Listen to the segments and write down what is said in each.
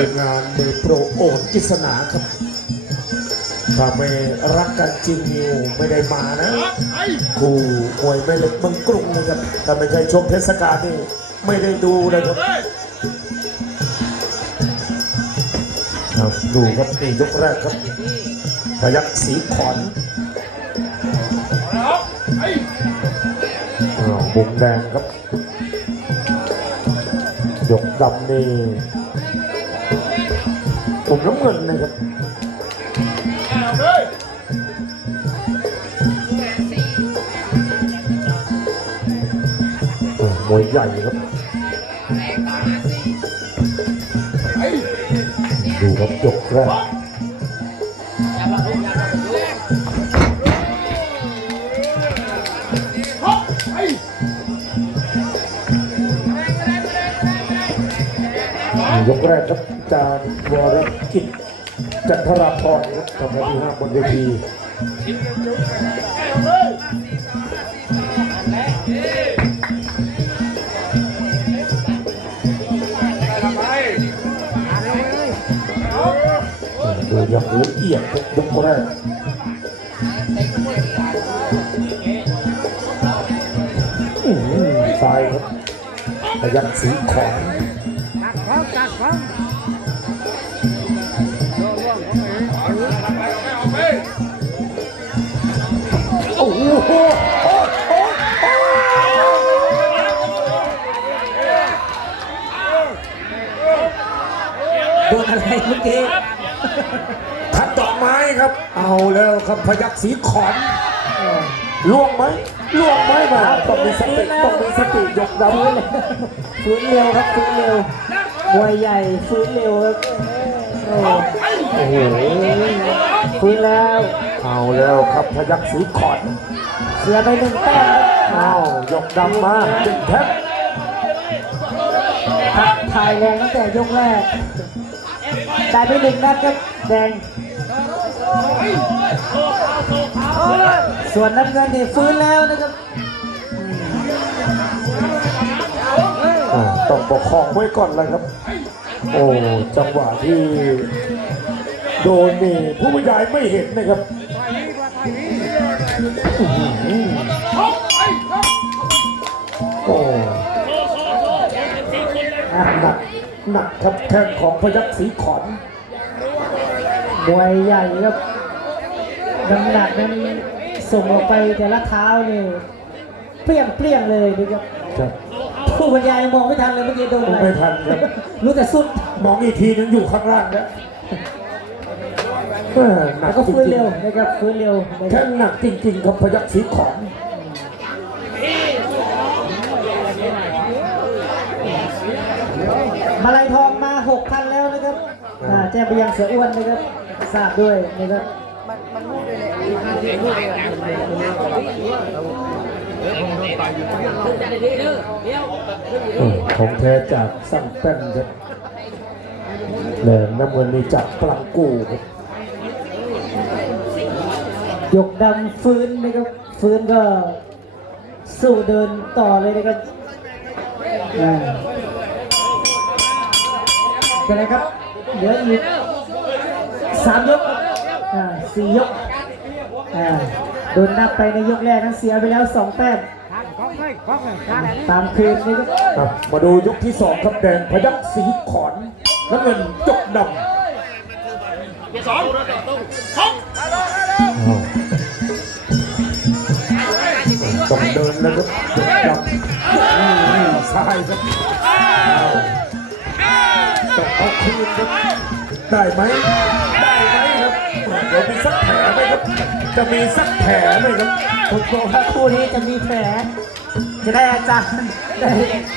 เป็นงานมือโปรโอนกิษณาครับ ถ้าไม่รักกันจริงอยู่ไม่ได้มานะคู่มวยแม่เล็กเมืองกรุงนะครับถ้าไม่ใช่ชมเทศกาลนี่ไม่ได้ดูนะครับครับดูครับนี่ยกแรกครับพยักสีขอนอ้าวมุมแดงครับ ยกดำนี่ ผมน้ำเงินนะครับโอ้มวยใหญ่ครับดูครับยกแรกยกแรกครับ จารย์วรกิจจันทราพรครับทำหน้าที่ห้าบนเวทีดูอย่างละเอียดยกแรกอื้อหือซ้ายครับพยักสีของ อะไรเมื่อกี้ทัดดอกไม้ครับ เอาแล้วครับพยักสีขอนล่วงไหมล่วงไหมมาต้องมีสติต้องมีสติยกดำเลยฟื้นเร็วครับฟื้นเร็วมวยใหญ่ฟื้นเร็วครับโอ้โอ้โหฟื้นแล้ว เอาแล้วครับพยักสีขอนเสียไปหนึ่งแต้มเอายกดำมาจึงแทบครับถ่ายแรงตั้งแต่ยกแรก ได้ไปหนึ่งนัดครับแดงส่วนน้ำเงินนี่ฟื้นแล้วนะครับต้องประคองไว้ก่อนเลยครับ โอ้จังหวะที่โดนนี่ผู้บรรยายไม่เห็นนะครับโอ้หนัก หนักครับแข้งของพยักสีขอนมวยใหญ่ครับน้ำหนักนั้นส่งออกไปแต่ละเท้านี่เปรี้ยงเปรี้ยงเลยนะครับครับผู้บรรยายมองไม่ทันเลยเมื่อกี้โดนอะไรไม่ทันครับรู้แต่สุดมองอีกทีนึงอยู่ข้างล่างแล้วเออหนัแล้กวก็จฟื้นริงเร็วนะครับฟื้นเร็วๆนะคแข้รับงหนักจริงๆครับพยักสีขอน มาลายทองมาหกพันแล้วนะครับอ่าแจ้งไปยังเสืออ้วนนะครับทราบด้วยนะครับเออของแท้จากสั่งแป้นครับแหลมน้ำเงินนี่จากปลังกูครับยกดำฟื้นนะครับฟื้นก็สู้เดินต่อเลยนะครับ อ่าเป็นไรครับเหลืออีกสามยกอ่าสี่ยกอ่าโดนนับไปในยกแรกนั้นเสียไปแล้วสองแต้มตามคืนนะครับครับมาดูยกที่สองครับแดงพยักสีขอนน้ำเงินยกดำอ้าวต้องเดินแล้วครับยกดำอืมซ้ายครับ คืนครับได้ไหมได้ไหมครับเดี๋ยวมีสักแผลไหมครับ จะมีสักแผลไหมครับผมบอกว่าคู่นี้จะมีแผลจะได้อาจารย์ได้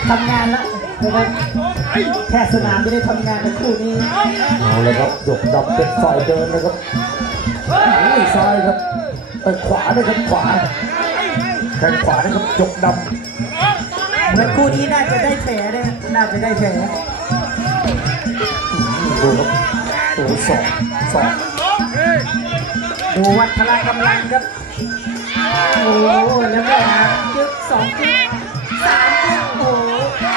ทำงานแล้วนะครับแค่สนามจะได้ทำงานในคู่นี้เอาเลยครับยกดำเป็นฝ่ายเดินนะครับอุ้ยซ้ายครับไปขวานะครับขวาแข้งขวานะครับยกดเหมือนคู่นี้น่าจะได้แผลนะน่าจะได้แผล ดูครับโอ้สองสองดูวัดพละกำลังครับ โอ้แล้วก็หาจึ๊กสองจึ๊กสามจึ๊กโอ้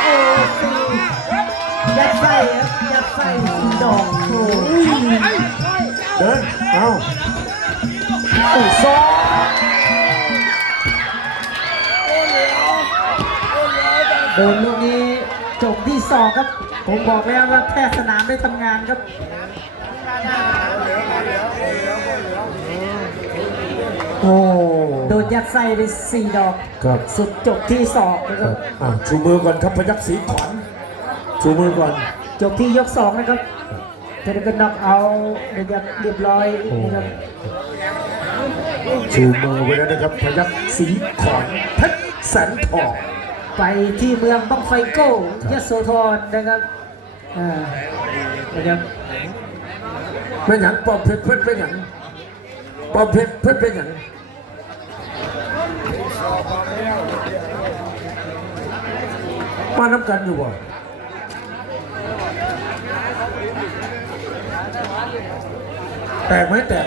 โอ้สี่ยัดไส้ครับยัดใส่สี่ดอกโอ้เดินเอาโอ้ซองโดนลูกนี้ จบที่สองครับ ผมบอกแล้วว่าแพทย์สนามได้ทำงานครับโอ้โดนยัดไส้ไปสี่ดอกครับสุดจบที่สองนะคครัรับบอะชูมือก่อนครับพยักศรีขวัญชูมือก่อน จบที่ยกสองนะครับเทเลกันน็อกเอาต์นะครับเรียบร้อยนะครับชูมือไว้แล้วนะครับพยักศรีขวัญเพชรแสนทอง ไปที่เมืองบังไฟโก้ยโสธรนะครับอ่านะครับเป็นหยังปอมเพชรเพื่อนเป็นหยังปอมเพชรเพื่อนเป็นหยังมาน้ำกันอยู่บ่แตกไหมแตก